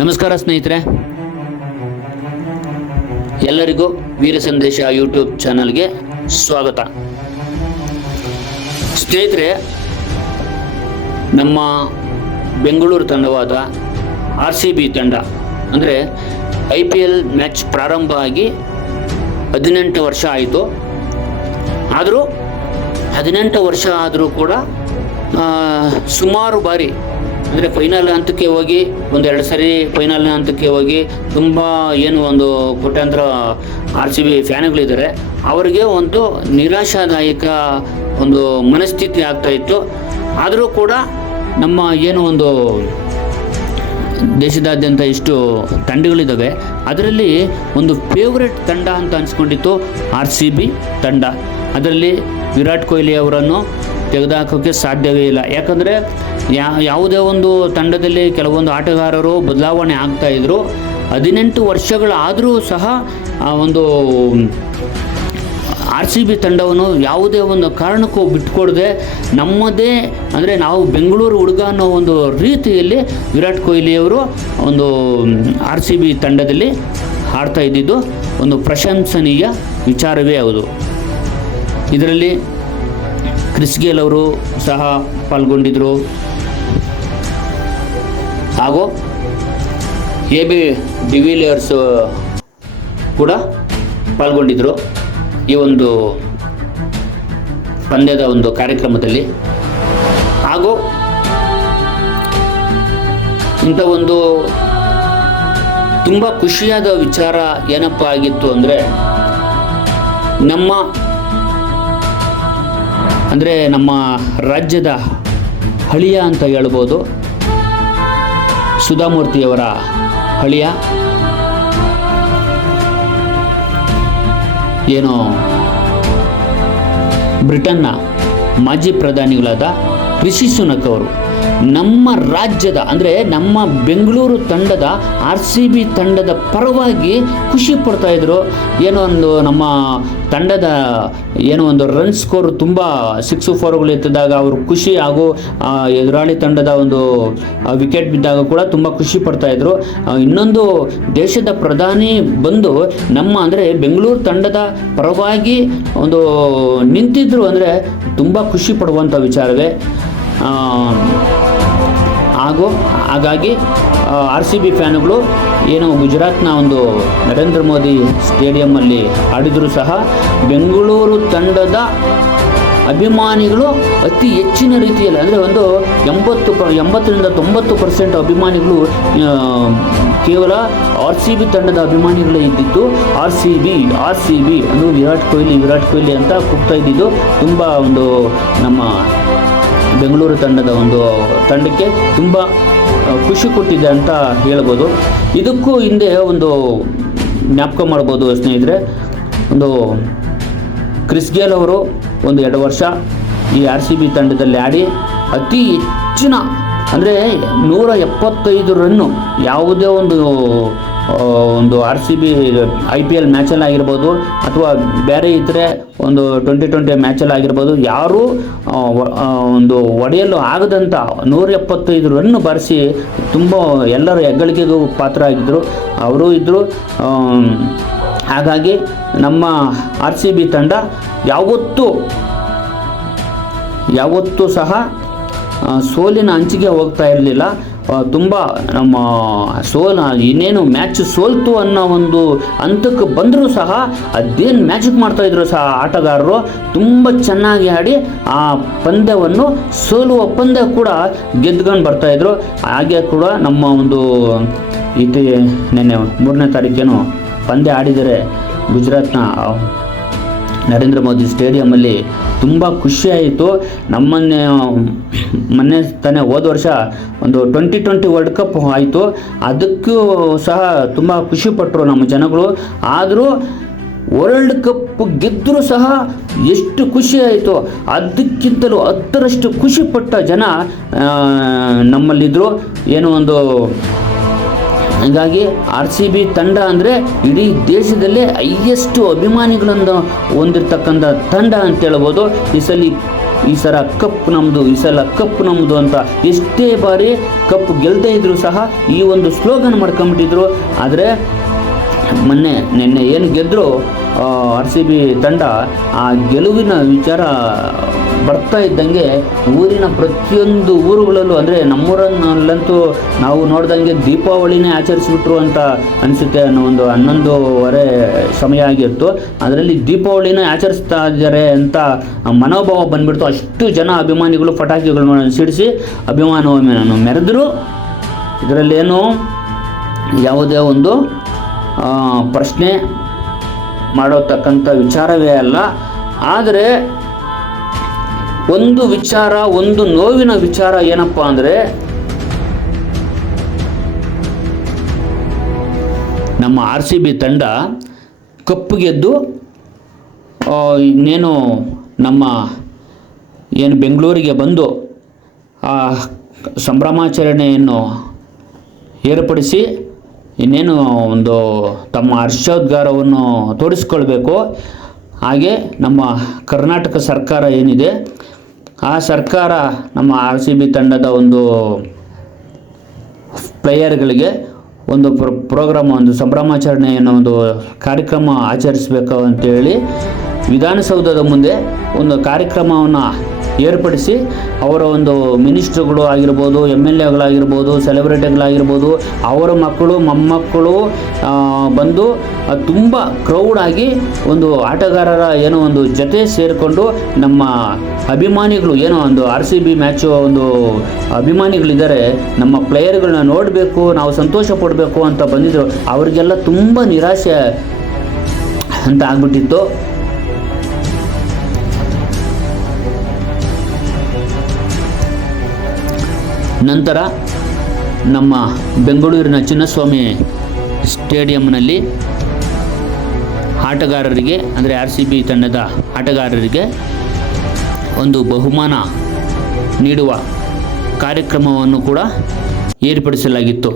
ನಮಸ್ಕಾರ ಸ್ನೇಹಿತರೆ, ಎಲ್ಲರಿಗೂ ವೀರ ಸಂದೇಶ ಯೂಟ್ಯೂಬ್ ಚಾನಲ್ಗೆ ಸ್ವಾಗತ. ಸ್ನೇಹಿತರೆ, ನಮ್ಮ ಬೆಂಗಳೂರು ತಂಡವಾದ RCB ತಂಡ ಅಂದರೆ IPL ಮ್ಯಾಚ್ ಪ್ರಾರಂಭ ಆಗಿ 18 ವರ್ಷ ಆಯಿತು. ಆದರೂ 18 ವರ್ಷ ಆದರೂ ಕೂಡ ಸುಮಾರು ಬಾರಿ ಅಂದರೆ ಫೈನಲ್ ಹಂತಕ್ಕೆ ಹೋಗಿ ಒಂದೆರಡು ಸರಿ ಫೈನಲ್ ಹಂತಕ್ಕೆ ಹೋಗಿ ತುಂಬ ಒಂದು ಕೋಟ್ಯಾಂತರ RCB ಫ್ಯಾನ್ಗಳಿದ್ದಾರೆ. ಅವರಿಗೆ ಒಂದು ನಿರಾಶಾದಾಯಕ ಒಂದು ಮನಸ್ಥಿತಿ ಆಗ್ತಾಯಿತ್ತು. ಆದರೂ ಕೂಡ ನಮ್ಮ ಒಂದು ದೇಶದಾದ್ಯಂತ ಇಷ್ಟು ತಂಡಗಳಿದ್ದಾವೆ, ಅದರಲ್ಲಿ ಒಂದು ಫೇವ್ರೆಟ್ ತಂಡ ಅಂತ ಅನಿಸ್ಕೊಂಡಿತ್ತು RCB ತಂಡ. ಅದರಲ್ಲಿ ವಿರಾಟ್ ಕೊಹ್ಲಿ ಅವರನ್ನು ತೆಗೆದುಹಾಕೋಕ್ಕೆ ಸಾಧ್ಯವೇ ಇಲ್ಲ. ಯಾಕಂದರೆ ಯಾವುದೇ ಒಂದು ತಂಡದಲ್ಲಿ ಕೆಲವೊಂದು ಆಟಗಾರರು ಬದಲಾವಣೆ ಆಗ್ತಾಯಿದ್ರು. 18 ವರ್ಷಗಳಾದರೂ ಸಹ ಒಂದು RCB ತಂಡವನ್ನು ಯಾವುದೇ ಒಂದು ಕಾರಣಕ್ಕೂ ಬಿಟ್ಟುಕೊಡದೆ ನಮ್ಮದೇ ಅಂದರೆ ನಾವು ಬೆಂಗಳೂರು ಹುಡುಗ ಅನ್ನೋ ಒಂದು ರೀತಿಯಲ್ಲಿ ವಿರಾಟ್ ಕೊಹ್ಲಿಯವರು ಒಂದು RCB ತಂಡದಲ್ಲಿ ಆಡ್ತಾ ಇದ್ದಿದ್ದು ಒಂದು ಪ್ರಶಂಸನೀಯ ವಿಚಾರವೇ ಹೌದು. ಇದರಲ್ಲಿ ಕ್ರಿಸ್ ಗೇಲ್ ಅವರು ಸಹ ಪಾಲ್ಗೊಂಡಿದ್ದರು ಹಾಗೂ AB ಡಿವಿಲಿಯರ್ಸ್ ಕೂಡ ಪಾಲ್ಗೊಂಡಿದ್ದರು ಈ ಒಂದು ಪಂದ್ಯದ ಒಂದು ಕಾರ್ಯಕ್ರಮದಲ್ಲಿ. ಹಾಗೂ ಇಂಥ ಒಂದು ತುಂಬ ಖುಷಿಯಾದ ವಿಚಾರ ಏನಪ್ಪ ಆಗಿತ್ತು ಅಂದರೆ ನಮ್ಮ ರಾಜ್ಯದ ಹಳಿಯ ಅಂತ ಹೇಳ್ಬೋದು, ಸುಧಾಮೂರ್ತಿಯವರ ಹಳಿಯ ಬ್ರಿಟನ್ನ ಮಾಜಿ ಪ್ರಧಾನಿಗಳಾದ ರಿಷಿ ಸುನಕ್ ಅವರು ನಮ್ಮ ರಾಜ್ಯದ ಅಂದರೆ ನಮ್ಮ ಬೆಂಗಳೂರು ತಂಡದ RCB ತಂಡದ ಪರವಾಗಿ ಖುಷಿ ಪಡ್ತಾಯಿದ್ರು. ನಮ್ಮ ತಂಡದ ಒಂದು ರನ್ ಸ್ಕೋರ್ ತುಂಬ 6 4ಗಳು ಎತ್ತಿದಾಗ ಅವರು ಖುಷಿ, ಹಾಗೂ ಎದುರಾಳಿ ತಂಡದ ಒಂದು ವಿಕೆಟ್ ಬಿದ್ದಾಗ ಕೂಡ ತುಂಬ ಖುಷಿ ಪಡ್ತಾಯಿದ್ರು. ಇನ್ನೊಂದು ದೇಶದ ಪ್ರಧಾನಿ ಬಂದು ಅಂದರೆ ಬೆಂಗಳೂರು ತಂಡದ ಪರವಾಗಿ ಒಂದು ನಿಂತಿದ್ರು ಅಂದರೆ ತುಂಬ ಖುಷಿ ಪಡುವಂಥ ವಿಚಾರವೇ. ಹಾಗಾಗಿ RCB ಫ್ಯಾನುಗಳು ಗುಜರಾತ್ನ ಒಂದು ನರೇಂದ್ರ ಮೋದಿ ಸ್ಟೇಡಿಯಮ್ಮಲ್ಲಿ ಆಡಿದರೂ ಸಹ ಬೆಂಗಳೂರು ತಂಡದ ಅಭಿಮಾನಿಗಳು ಅತಿ ಹೆಚ್ಚಿನ ರೀತಿಯಲ್ಲಿ ಅಂದರೆ ಒಂದು 80ರಿಂದ 90% ಅಭಿಮಾನಿಗಳು ಕೇವಲ RCB ತಂಡದ ಅಭಿಮಾನಿಗಳೇ ಇದ್ದಿದ್ದು. RCB ಅಂದರೆ ವಿರಾಟ್ ಕೊಹ್ಲಿ ಅಂತ ಕೂಗ್ತಾ ಇದ್ದಿದ್ದು ತುಂಬ ಒಂದು ನಮ್ಮ ಬೆಂಗಳೂರು ತಂಡದ ಒಂದು ತಂಡಕ್ಕೆ ತುಂಬ ಖುಷಿ ಕೊಟ್ಟಿದೆ ಅಂತ ಹೇಳ್ಬೋದು. ಇದಕ್ಕೂ ಹಿಂದೆ ಒಂದು ಜ್ಞಾಪಕ ಮಾಡ್ಬೋದು ಸ್ನೇಹಿತರೆ, ಒಂದು ಕ್ರಿಸ್ ಗೇಲ್ ಅವರು 2 ವರ್ಷ ಈ RCB ತಂಡದಲ್ಲಿ ಆಡಿ ಅತಿ ಹೆಚ್ಚಿನ ಅಂದರೆ 175 ರನ್ನು ಯಾವುದೇ ಒಂದು RCB IPL ಮ್ಯಾಚಲ್ಲಿ ಆಗಿರ್ಬೋದು ಅಥವಾ ಬೇರೆ ಇತರೆ ಒಂದು 2020 ಮ್ಯಾಚಲ್ಲಿ ಆಗಿರ್ಬೋದು, ಯಾರೂ ಒಂದು ಒಡೆಯಲು ಆಗದಂಥ 175 ರನ್ನು ಬಾರಿಸಿ ತುಂಬ ಎಲ್ಲರ ಹೆಗ್ಗಳಿಕೆಗೂ ಪಾತ್ರ ಆಗಿದ್ದರು ಅವರು ಇದ್ದರು. ಹಾಗಾಗಿ ನಮ್ಮ RCB ತಂಡ ಯಾವತ್ತೂ ಸಹ ಸೋಲಿನ ಅಂಚಿಗೆ ಹೋಗ್ತಾ ಇರಲಿಲ್ಲ. ತುಂಬ ನಮ್ಮ ಇನ್ನೇನು ಮ್ಯಾಚ್ ಸೋಲ್ತು ಅನ್ನೋ ಒಂದು ಹಂತಕ್ಕೆ ಬಂದರೂ ಸಹ ಅದೇನು ಮ್ಯಾಜಿಕ್ ಮಾಡ್ತಾಯಿದ್ರು ಸಹ ಆಟಗಾರರು ತುಂಬ ಚೆನ್ನಾಗಿ ಆಡಿ ಆ ಪಂದ್ಯವನ್ನು ಸೋಲುವ ಪಂದ್ಯ ಕೂಡ ಗೆದ್ದುಕೊಂಡು ಬರ್ತಾಯಿದ್ರು. ಹಾಗೆ ಕೂಡ ನಮ್ಮ ಒಂದು ನೆನ್ನೆ 3ನೇ ತಾರೀಕೇನು ಪಂದ್ಯ ಆಡಿದರೆ ಗುಜರಾತ್ನ ನರೇಂದ್ರ ಮೋದಿ ಸ್ಟೇಡಿಯಮ್ಮಲ್ಲಿ ತುಂಬ ಖುಷಿಯಾಯಿತು. ಮೊನ್ನೆ ತಾನೇ ಹೋದ ವರ್ಷ ಒಂದು 2020 ವರ್ಲ್ಡ್ ಕಪ್ ಆಯಿತು, ಅದಕ್ಕೂ ಸಹ ತುಂಬ ಖುಷಿಪಟ್ಟರು ನಮ್ಮ ಜನಗಳು. ಆದರೂ ವರ್ಲ್ಡ್ ಕಪ್ ಗೆದ್ದರೂ ಸಹ ಎಷ್ಟು ಖುಷಿಯಾಯಿತು, ಅದಕ್ಕಿಂತಲೂ 10ರಷ್ಟು ಖುಷಿಪಟ್ಟ ಜನ ನಮ್ಮಲ್ಲಿದ್ದರು. ಹಾಗಾಗಿ RCB ತಂಡ ಅಂದರೆ ಇಡೀ ದೇಶದಲ್ಲೇ ಹೈಯೆಸ್ಟ್ ಅಭಿಮಾನಿಗಳನ್ನು ಹೊಂದಿರತಕ್ಕಂಥ ತಂಡ ಅಂತ ಹೇಳ್ಬೋದು. ಈ ಸಲ ಈ ಸಲ ಕಪ್ ನಮ್ಮದು, ಈ ಸಲ ಕಪ್ ನಮ್ಮದು ಅಂತ ಎಷ್ಟೇ ಬಾರಿ ಕಪ್ ಗೆಲ್ಲದೇ ಇದ್ರೂ ಸಹ ಈ ಒಂದು ಸ್ಲೋಗನ್ ಮಾಡ್ಕೊಂಬಿಟ್ಟಿದ್ರು. ಆದರೆ ನಿನ್ನೆ ಏನು ಗೆದ್ದರು RCB ತಂಡ, ಆ ಗೆಲುವಿನ ವಿಚಾರ ಬರ್ತಾ ಇದ್ದಂಗೆ ಊರಿನ ಪ್ರತಿಯೊಂದು ಊರುಗಳಲ್ಲೂ, ಅಂದರೆ ನಮ್ಮೂರನ್ನಲ್ಲಂತೂ ನಾವು ನೋಡ್ದಂಗೆ ದೀಪಾವಳಿನೇ ಆಚರಿಸಿಬಿಟ್ರು ಅಂತ ಅನಿಸುತ್ತೆ. ಅನ್ನೋ ಒಂದು 11:30 ಸಮಯ ಆಗಿತ್ತು. ಅದರಲ್ಲಿ ದೀಪಾವಳಿನೇ ಆಚರಿಸ್ತಾ ಇದ್ದಾರೆ ಅಂತ ಮನೋಭಾವ ಬಂದ್ಬಿಡ್ತು. ಅಷ್ಟು ಜನ ಅಭಿಮಾನಿಗಳು ಪಟಾಕಿಗಳನ್ನ ಸಿಡಿಸಿ ಅಭಿಮಾನವನ್ನು ಮೆರೆದರು. ಇದರಲ್ಲೇನು ಯಾವುದೇ ಒಂದು ಪ್ರಶ್ನೆ ಮಾಡೋತಕ್ಕಂಥ ವಿಚಾರವೇ ಅಲ್ಲ. ಆದರೆ ಒಂದು ವಿಚಾರ, ಒಂದು ನೋವಿನ ವಿಚಾರ ಏನಪ್ಪ ಅಂದರೆ, ನಮ್ಮ RCB ತಂಡ ಕಪ್ಪು ಗೆದ್ದು ಇನ್ನೇನು ನಮ್ಮ ಏನು ಬೆಂಗಳೂರಿಗೆ ಬಂದು ಸಂಭ್ರಮಾಚರಣೆಯನ್ನು ಏರ್ಪಡಿಸಿ ಇನ್ನೇನು ಒಂದು ತಮ್ಮ ಹರ್ಷೋದ್ಗಾರವನ್ನು ತೋರಿಸ್ಕೊಳ್ಬೇಕು. ಹಾಗೆ ನಮ್ಮ ಕರ್ನಾಟಕ ಸರ್ಕಾರ ಏನಿದೆ, ಆ ಸರ್ಕಾರ ನಮ್ಮ RCB ತಂಡದ ಒಂದು ಪ್ಲೇಯರ್ಗಳಿಗೆ ಒಂದು ಪ್ರೋಗ್ರಾಮ್, ಒಂದು ಸಂಭ್ರಮಾಚರಣೆಯನ್ನು, ಒಂದು ಕಾರ್ಯಕ್ರಮ ಆಚರಿಸಬೇಕು ಅಂತೇಳಿ ವಿಧಾನಸೌಧದ ಮುಂದೆ ಒಂದು ಕಾರ್ಯಕ್ರಮವನ್ನು ಏರ್ಪಡಿಸಿ ಅವರ ಒಂದು ಮಿನಿಸ್ಟ್ರುಗಳು ಆಗಿರ್ಬೋದು, MLAಗಳಾಗಿರ್ಬೋದು, ಸೆಲೆಬ್ರಿಟಿಗಳಾಗಿರ್ಬೋದು, ಅವರ ಮಕ್ಕಳು ಮೊಮ್ಮಕ್ಕಳು ಬಂದು ತುಂಬ ಕ್ರೌಡಾಗಿ ಒಂದು ಆಟಗಾರರ ಏನೋ ಒಂದು ಜೊತೆ ಸೇರಿಕೊಂಡು ನಮ್ಮ ಅಭಿಮಾನಿಗಳು, ಏನೋ ಒಂದು RCB ಮ್ಯಾಚು ಒಂದು ಅಭಿಮಾನಿಗಳಿದ್ದಾರೆ, ನಮ್ಮ ಪ್ಲೇಯರ್ಗಳನ್ನ ನೋಡಬೇಕು, ನಾವು ಸಂತೋಷ ಪಡಬೇಕು ಅಂತ ಬಂದಿದ್ದರು. ಅವರಿಗೆಲ್ಲ ತುಂಬ ನಿರಾಶೆ ಅಂತ ಆಗ್ಬಿಟ್ಟಿತ್ತು. ನಂತರ ನಮ್ಮ ಬೆಂಗಳೂರಿನ ಚಿನ್ನಸ್ವಾಮಿ ಸ್ಟೇಡಿಯಂನಲ್ಲಿ ಆಟಗಾರರಿಗೆ, ಅಂದರೆ RCB ತಂಡದ ಆಟಗಾರರಿಗೆ ಒಂದು ಬಹುಮಾನ ನೀಡುವ ಕಾರ್ಯಕ್ರಮವನ್ನು ಕೂಡ ಏರ್ಪಡಿಸಲಾಗಿತ್ತು.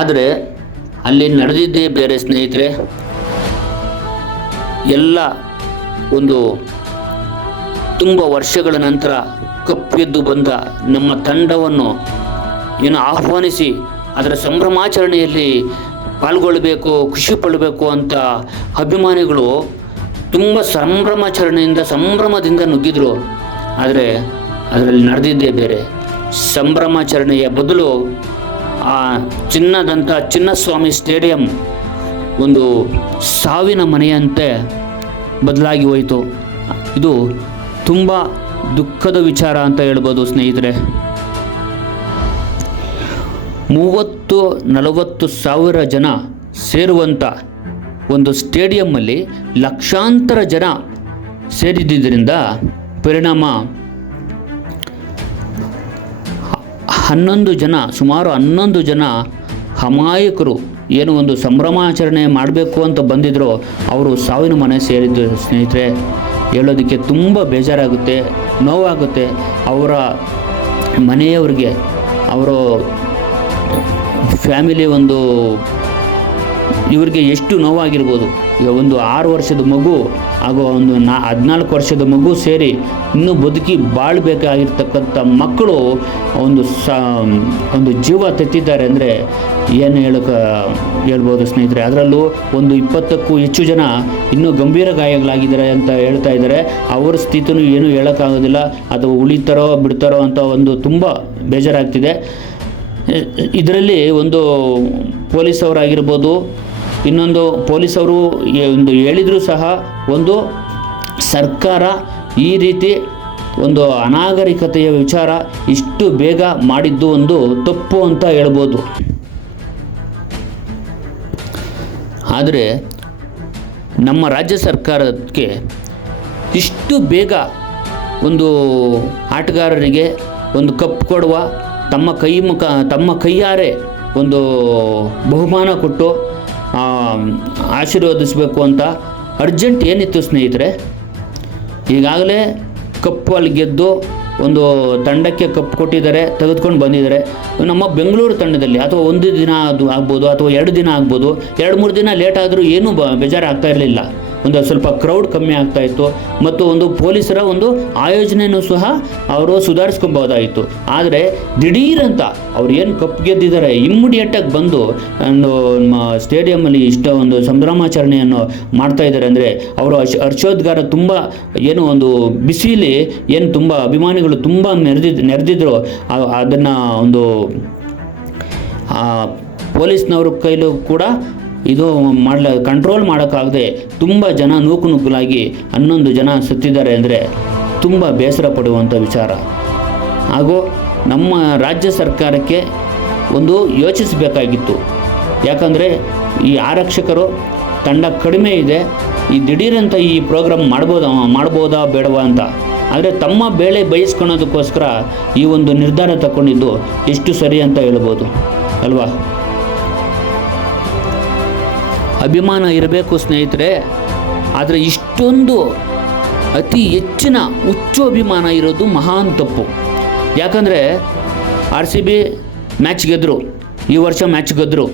ಆದರೆ ಅಲ್ಲಿ ನಡೆದಿದ್ದೇ ಬೇರೆ ಸ್ನೇಹಿತರೆ. ಎಲ್ಲ ಒಂದು ತುಂಬ ವರ್ಷಗಳ ನಂತರ ಕಪ್ ಗೆದ್ದು ಬಂದ ನಮ್ಮ ತಂಡವನ್ನು ಏನು ಆಹ್ವಾನಿಸಿ ಅದರ ಸಂಭ್ರಮಾಚರಣೆಯಲ್ಲಿ ಪಾಲ್ಗೊಳ್ಳಬೇಕು, ಖುಷಿ ಪಡಬೇಕು ಅಂತ ಅಭಿಮಾನಿಗಳು ತುಂಬ ಸಂಭ್ರಮದಿಂದ ನುಗ್ಗಿದ್ರು. ಆದರೆ ಅದರಲ್ಲಿ ನಡೆದಿದ್ದೇ ಬೇರೆ. ಸಂಭ್ರಮಾಚರಣೆಯ ಬದಲು ಆ ಚಿನ್ನಸ್ವಾಮಿ ಸ್ಟೇಡಿಯಂ ಒಂದು ಸಾವಿನ ಮನೆಯಂತೆ ಬದಲಾಗಿ ಹೋಯಿತು. ಇದು ತುಂಬ ದುಃಖದ ವಿಚಾರ ಅಂತ ಹೇಳ್ಬೋದು ಸ್ನೇಹಿತರೆ. 30-40 ಸಾವಿರ ಜನ ಸೇರುವಂಥ ಒಂದು ಸ್ಟೇಡಿಯಮ್ಮಲ್ಲಿ ಲಕ್ಷಾಂತರ ಜನ ಸೇರಿದ್ದರಿಂದ ಪರಿಣಾಮ ಸುಮಾರು 11 ಜನ ಅಮಾಯಕರು ಏನು ಒಂದು ಸಂಭ್ರಮಾಚರಣೆ ಮಾಡಬೇಕು ಅಂತ ಬಂದಿದ್ರು, ಅವರು ಸಾವಿನ ಮನೆ ಸೇರಿದ್ರು ಸ್ನೇಹಿತರೆ. ಹೇಳೋದಕ್ಕೆ ತುಂಬ ಬೇಜಾರಾಗುತ್ತೆ, ನೋವಾಗುತ್ತೆ. ಅವರ ಮನೆಯವರಿಗೆ, ಅವರ ಫ್ಯಾಮಿಲಿ ಇವ್ರಿಗೆ ಎಷ್ಟು ನೋವಾಗಿರ್ಬೋದು. ಈಗ ಒಂದು 6 ವರ್ಷದ ಮಗು ಹಾಗೂ ಒಂದು 14 ವರ್ಷದ ಮಗು ಸೇರಿ ಇನ್ನೂ ಬದುಕಿ ಬಾಳಬೇಕಾಗಿರ್ತಕ್ಕಂಥ ಮಕ್ಕಳು ಒಂದು ಜೀವ ತೆತ್ತಿದ್ದಾರೆ ಅಂದರೆ ಏನು ಹೇಳ್ಬೋದು ಸ್ನೇಹಿತರೆ. ಅದರಲ್ಲೂ ಒಂದು 20ಕ್ಕೂ ಹೆಚ್ಚು ಜನ ಇನ್ನೂ ಗಂಭೀರ ಗಾಯಗಳಾಗಿದ್ದಾರೆ ಅಂತ ಹೇಳ್ತಾ ಇದ್ದಾರೆ. ಅವರ ಸ್ಥಿತಿನೂ ಏನೂ ಹೇಳೋಕ್ಕಾಗೋದಿಲ್ಲ, ಅದು ಉಳಿತಾರೋ ಬಿಡ್ತಾರೋ ಅಂತ ತುಂಬ ಬೇಜಾರಾಗ್ತಿದೆ. ಇದರಲ್ಲಿ ಒಂದು ಪೊಲೀಸವರಾಗಿರ್ಬೋದು, ಇನ್ನೊಂದು ಪೊಲೀಸವರು ಹೇಳಿದರೂ ಸಹ ಒಂದು ಸರ್ಕಾರ ಈ ರೀತಿ ಒಂದು ಅನಾಗರಿಕತೆಯ ವಿಚಾರ ಇಷ್ಟು ಬೇಗ ಮಾಡಿದ್ದು ಒಂದು ತಪ್ಪು ಅಂತ ಹೇಳ್ಬೋದು. ಆದರೆ ನಮ್ಮ ರಾಜ್ಯ ಸರ್ಕಾರಕ್ಕೆ ಇಷ್ಟು ಬೇಗ ಒಂದು ಆಟಗಾರರಿಗೆ ಒಂದು ಕಪ್ ಕೊಡುವ, ತಮ್ಮ ಕೈಯಾರೆ ಒಂದು ಬಹುಮಾನ ಕೊಟ್ಟು ಆಶೀರ್ವದಿಸಬೇಕು ಅಂತ ಅರ್ಜೆಂಟ್ ಏನಿತ್ತು ಸ್ನೇಹಿತರೆ? ಈಗಾಗಲೇ ಕಪ್ಪಲ್ಲಿ ಗೆದ್ದು ಒಂದು ತಂಡಕ್ಕೆ ಕಪ್ ಕೊಟ್ಟಿದ್ದಾರೆ, ತೆಗೆದುಕೊಂಡು ಬಂದಿದ್ದಾರೆ. ನಮ್ಮ ಬೆಂಗಳೂರು ತಂಡದಲ್ಲಿ ಅಥವಾ ಒಂದು ದಿನ ಅದು ಆಗ್ಬೋದು ಅಥವಾ 2 ದಿನ ಆಗ್ಬೋದು, 2-3 ದಿನ ಲೇಟ್ ಆದರೂ ಏನೂ ಬೇಜಾರಾಗ್ತಾ ಇರಲಿಲ್ಲ. ಒಂದು ಸ್ವಲ್ಪ ಕ್ರೌಡ್ ಕಮ್ಮಿ ಆಗ್ತಾ ಇತ್ತು ಮತ್ತು ಒಂದು ಪೊಲೀಸರ ಒಂದು ಆಯೋಜನೆಯೂ ಸಹ ಅವರು ಸುಧಾರಿಸ್ಕೊಬೋದಾಗಿತ್ತು. ಆದರೆ ದಿಢೀರಂತ ಅವ್ರು ಏನು ಕಪ್ ಗೆದ್ದಿದ್ದಾರೆ ಇಮ್ಮಿಡಿಯೇಟಾಗಿ ಬಂದು ಒಂದು ಸ್ಟೇಡಿಯಮ್ಮಲ್ಲಿ ಇಷ್ಟ ಒಂದು ಸಂಭ್ರಮಾಚರಣೆಯನ್ನು ಮಾಡ್ತಾ ಇದ್ದಾರೆ ಅಂದರೆ ಅವರು ಹರ್ಷೋದ್ಗಾರ ತುಂಬ ಏನು ಒಂದು ಬಿಸಿಲಿ ಏನು ತುಂಬ ಅಭಿಮಾನಿಗಳು ತುಂಬ ನೆರೆದಿದ್ರು ಅದನ್ನು ಒಂದು ಪೊಲೀಸ್ನವ್ರ ಕೈಲೂ ಕೂಡ ಇದು ಕಂಟ್ರೋಲ್ ಮಾಡೋಕ್ಕಾಗದೆ ತುಂಬ ಜನ ನೂಕುನುಗ್ಗಲಾಗಿ 11 ಜನ ಸತ್ತಿದ್ದಾರೆ ಅಂದರೆ ತುಂಬ ಬೇಸರ ಪಡುವಂಥ ವಿಚಾರ. ಹಾಗೂ ನಮ್ಮ ರಾಜ್ಯ ಸರ್ಕಾರಕ್ಕೆ ಒಂದು ಯೋಚಿಸಬೇಕಾಗಿತ್ತು. ಯಾಕಂದರೆ ಈ ಆರಕ್ಷಕರು ತಂಡ ಕಡಿಮೆ ಇದೆ, ಈ ದಿಢೀರಂತ ಈ ಪ್ರೋಗ್ರಾಮ್ ಮಾಡ್ಬೋದಾ ಬೇಡವಾ ಅಂತ. ಆದರೆ ತಮ್ಮ ಬೇಳೆ ಬೇಯಿಸ್ಕೊಳ್ಳೋದಕ್ಕೋಸ್ಕರ ಈ ಒಂದು ನಿರ್ಧಾರ ತಗೊಂಡಿದ್ದು ಎಷ್ಟು ಸರಿ ಅಂತ ಹೇಳ್ಬೋದು ಅಲ್ವಾ. ಅಭಿಮಾನ ಇರಬೇಕು ಸ್ನೇಹಿತರೆ, ಆದರೆ ಇಷ್ಟೊಂದು ಅತಿ ಹೆಚ್ಚಿನ ಹುಚ್ಚು ಅಭಿಮಾನ ಇರೋದು ಮಹಾನ್ ತಪ್ಪು. ಯಾಕಂದರೆ RCB ಮ್ಯಾಚ್ ಗೆದ್ದರು, ಈ ವರ್ಷ ಮ್ಯಾಚ್ ಗೆದ್ದರು,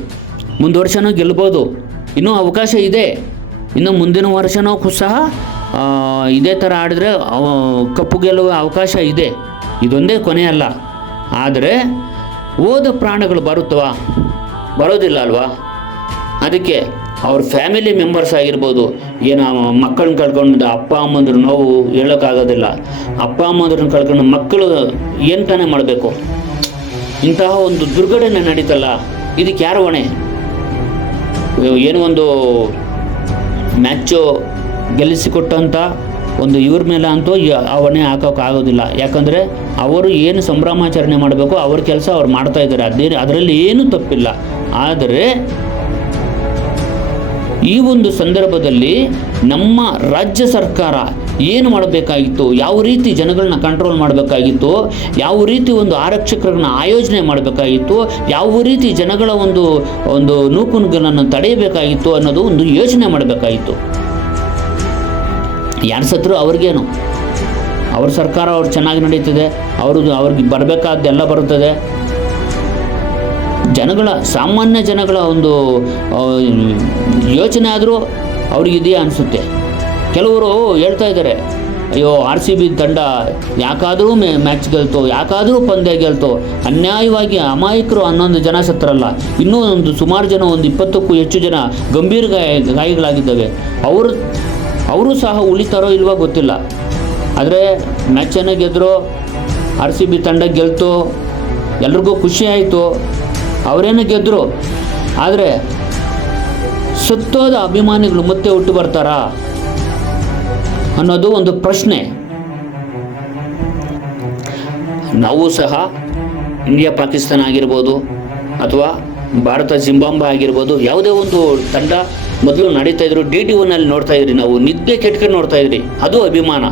ಮುಂದೆ ವರ್ಷನೂ ಗೆಲ್ಬೋದು, ಇನ್ನೂ ಅವಕಾಶ ಇದೆ. ಇನ್ನು ಮುಂದಿನ ವರ್ಷನೂ ಸಹ ಇದೇ ಥರ ಆಡಿದ್ರೆ ಕಪ್ಪು ಗೆಲ್ಲುವ ಅವಕಾಶ ಇದೆ. ಇದೊಂದೇ ಕೊನೆಯಲ್ಲ. ಆದರೆ ಹೋದ ಪ್ರಾಣಗಳು ಬರೋದಿಲ್ಲ ಅಲ್ವಾ. ಅದಕ್ಕೆ ಅವ್ರ ಫ್ಯಾಮಿಲಿ ಮೆಂಬರ್ಸ್ ಆಗಿರ್ಬೋದು, ಏನು ಮಕ್ಕಳನ್ನ ಕಳ್ಕೊಂಡು ಅಪ್ಪ ಅಮ್ಮಂದ್ರ ನೋವು ಹೇಳೋಕ್ಕಾಗೋದಿಲ್ಲ. ಅಪ್ಪ ಅಮ್ಮಂದ್ರನ್ನ ಕಳ್ಕೊಂಡು ಮಕ್ಕಳು ಏನು ತಾನೇ ಮಾಡಬೇಕು. ಇಂತಹ ಒಂದು ದುರ್ಘಟನೆ ನಡೀತಲ್ಲ, ಇದಕ್ಕೆ ಯಾರು ಹೊಣೆ? ಏನೋ ಒಂದು ಮ್ಯಾಚು ಗೆಲ್ಲಿಸಿಕೊಟ್ಟಂಥ ಒಂದು ಇವ್ರ ಮೇಲೆ ಅಂತೂ ಆ ಹೊಣೆ ಹಾಕೋಕ್ಕಾಗೋದಿಲ್ಲ. ಯಾಕಂದರೆ ಅವರು ಏನು ಸಂಭ್ರಮಾಚರಣೆ ಮಾಡಬೇಕು ಅವ್ರ ಕೆಲಸ ಅವ್ರು ಮಾಡ್ತಾ ಇದ್ದಾರೆ, ಅದರಲ್ಲಿ ಏನೂ ತಪ್ಪಿಲ್ಲ. ಆದರೆ ಈ ಒಂದು ಸಂದರ್ಭದಲ್ಲಿ ನಮ್ಮ ರಾಜ್ಯ ಸರ್ಕಾರ ಏನು ಮಾಡಬೇಕಾಗಿತ್ತು, ಯಾವ ರೀತಿ ಜನಗಳನ್ನ ಕಂಟ್ರೋಲ್ ಮಾಡಬೇಕಾಗಿತ್ತು, ಯಾವ ರೀತಿ ಒಂದು ಆರಕ್ಷಕರನ್ನ ಆಯೋಜನೆ ಮಾಡಬೇಕಾಗಿತ್ತು, ಯಾವ ರೀತಿ ಜನಗಳ ಒಂದು ನೂಕುನುಗ್ಗಲನ್ನು ತಡೆಯಬೇಕಾಗಿತ್ತು ಅನ್ನೋದು ಒಂದು ಯೋಚನೆ ಮಾಡಬೇಕಾಗಿತ್ತು. ಯಾರು ಸತ್ರು ಅವ್ರಿಗೇನು, ಅವ್ರ ಸರ್ಕಾರ ಅವ್ರು ಚೆನ್ನಾಗಿ ನಡೀತದೆ, ಅವ್ರಿಗೆ ಬರಬೇಕಾದ್ದೆಲ್ಲ ಬರುತ್ತದೆ. ಸಾಮಾನ್ಯ ಜನಗಳ ಒಂದು ಯೋಚನೆ ಆದರೂ ಅವ್ರಿಗಿದೆಯಾ ಅನಿಸುತ್ತೆ. ಕೆಲವರು ಹೇಳ್ತಾ ಇದ್ದಾರೆ, ಅಯ್ಯೋ RCB ತಂಡ ಯಾಕಾದರೂ ಮ್ಯಾಚ್ ಗೆಲ್ತೋ, ಯಾಕಾದರೂ ಪಂದ್ಯ ಗೆಲ್ತೋ, ಅನ್ಯಾಯವಾಗಿ ಅಮಾಯಕರು 11 ಜನ ಸತ್ತರಲ್ಲ, ಇನ್ನೂ ಸುಮಾರು ಜನ 20ಕ್ಕೂ ಹೆಚ್ಚು ಜನ ಗಂಭೀರ ಗಾಯಗಳಾಗಿದ್ದಾವೆ, ಅವರು ಸಹ ಉಳಿತಾರೋ ಇಲ್ವೋ ಗೊತ್ತಿಲ್ಲ. ಆದರೆ ಮ್ಯಾಚನ್ನು ಗೆದ್ದರು, RCB ತಂಡ ಗೆಲ್ತು, ಎಲ್ರಿಗೂ ಖುಷಿ ಆಯಿತು, ಅವರೇನು ಗೆದ್ದರು. ಆದರೆ ಸತ್ತೋದ ಅಭಿಮಾನಿಗಳು ಮತ್ತೆ ಹುಟ್ಟು ಬರ್ತಾರಾ ಅನ್ನೋದು ಒಂದು ಪ್ರಶ್ನೆ. ನಾವು ಸಹ ಇಂಡಿಯಾ ಪಾಕಿಸ್ತಾನ ಆಗಿರ್ಬೋದು ಅಥವಾ ಭಾರತ ಜಿಂಬಾಬ್ವೆ ಆಗಿರ್ಬೋದು, ಯಾವುದೇ ಒಂದು ತಂಡ ಮೊದಲು ನಡೀತಾ ಇದ್ರು DD1 ನೋಡ್ತಾ ಇದ್ರಿ, ನಾವು ನಿದ್ದೆ ಕೆಟ್ಕೊಂಡು ನೋಡ್ತಾ ಇದ್ರಿ, ಅದು ಅಭಿಮಾನ.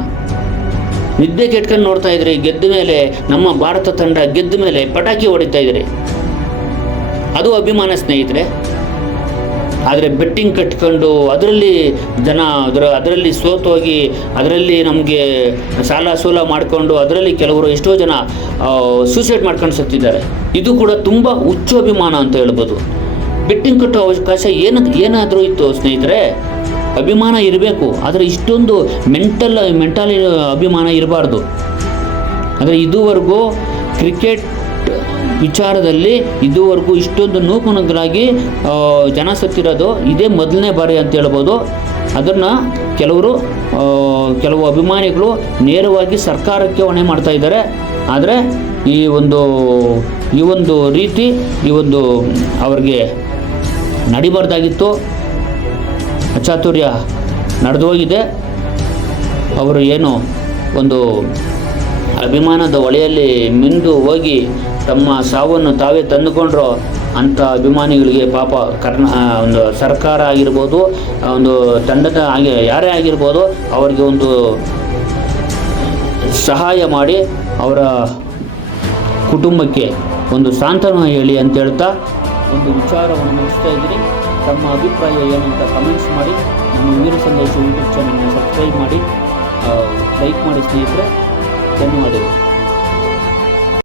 ನಿದ್ದೆ ಕೆಟ್ಕೊಂಡು ನೋಡ್ತಾ ಇದ್ರಿ, ಗೆದ್ದ ಮೇಲೆ ನಮ್ಮ ಭಾರತ ತಂಡ ಗೆದ್ದ ಮೇಲೆ ಪಟಾಕಿ ಹೊಡಿತಾ ಇದ್ರಿ, ಅದು ಅಭಿಮಾನ ಸ್ನೇಹಿತರೆ. ಆದರೆ ಬೆಟ್ಟಿಂಗ್ ಕಟ್ಕೊಂಡು ಅದರಲ್ಲಿ ಸೋತೋಗಿ ಅದರಲ್ಲಿ ನಮಗೆ ಸಾಲ ಮಾಡಿಕೊಂಡು ಅದರಲ್ಲಿ ಕೆಲವರು ಎಷ್ಟೋ ಜನ ಸೂಸೈಡ್ ಮಾಡ್ಕೊಂಡು ಸತ್ತಿದ್ದಾರೆ. ಇದು ಕೂಡ ತುಂಬ ಹುಚ್ಚು ಅಭಿಮಾನ ಅಂತ ಹೇಳ್ಬೋದು. ಬೆಟ್ಟಿಂಗ್ ಕಟ್ಟೋ ಅವಕಾಶ ಏನಾದರೂ ಇತ್ತು ಸ್ನೇಹಿತರೆ, ಅಭಿಮಾನ ಇರಬೇಕು, ಆದರೆ ಇಷ್ಟೊಂದು ಮೆಂಟಲಿ ಅಭಿಮಾನ ಇರಬಾರ್ದು. ಆದರೆ ಇದುವರೆಗೂ ಕ್ರಿಕೆಟ್ ವಿಚಾರದಲ್ಲಿ ಇದುವರೆಗೂ ಇಷ್ಟೊಂದು ನೂಕುನುಗ್ಗಲಾಗಿ ಜನ ಸತ್ತಿರೋದು ಇದೇ ಮೊದಲನೇ ಬಾರಿ ಅಂತ ಹೇಳ್ಬೋದು. ಅದನ್ನು ಕೆಲವು ಅಭಿಮಾನಿಗಳು ನೇರವಾಗಿ ಸರ್ಕಾರಕ್ಕೆ ಹೊಣೆ ಮಾಡ್ತಾ ಇದ್ದಾರೆ. ಆದರೆ ಈ ಒಂದು ರೀತಿ ಅವ್ರಿಗೆ ನಡಿಬಾರ್ದಾಗಿತ್ತು. ಅಚಾತುರ್ಯ ನಡೆದೋಗಿದೆ. ಅವರು ಏನು ಒಂದು ಅಭಿಮಾನದ ಹೊಳೆಯಲ್ಲಿ ಮಿಂದು ಹೋಗಿ ತಮ್ಮ ಸಾವನ್ನು ತಾವೇ ತಂದುಕೊಂಡ್ರು. ಅಂಥ ಅಭಿಮಾನಿಗಳಿಗೆ ಪಾಪ ಒಂದು ಸರ್ಕಾರ ಆಗಿರ್ಬೋದು, ಒಂದು ತಂಡದ ಯಾರೇ ಆಗಿರ್ಬೋದು, ಅವರಿಗೆ ಒಂದು ಸಹಾಯ ಮಾಡಿ ಅವರ ಕುಟುಂಬಕ್ಕೆ ಒಂದು ಸಾಂತ್ವನ ಹೇಳಿ ಅಂತ ಹೇಳ್ತಾ ಒಂದು ವಿಚಾರವನ್ನು ಮುಗಿಸ್ತಾ ಇದ್ದೀನಿ. ತಮ್ಮ ಅಭಿಪ್ರಾಯ ಏನಂತ ಕಮೆಂಟ್ಸ್ ಮಾಡಿ. ನಮ್ಮ ವೀರ ಸಂದೇಶ ಯೂಟ್ಯೂಬ್ ಚಾನಲ್ನ ಸಬ್ಸ್ಕ್ರೈಬ್ ಮಾಡಿ, ಲೈಕ್ ಮಾಡಿ ಸ್ನೇಹಿತರೆ. ಧನ್ಯವಾದಗಳು.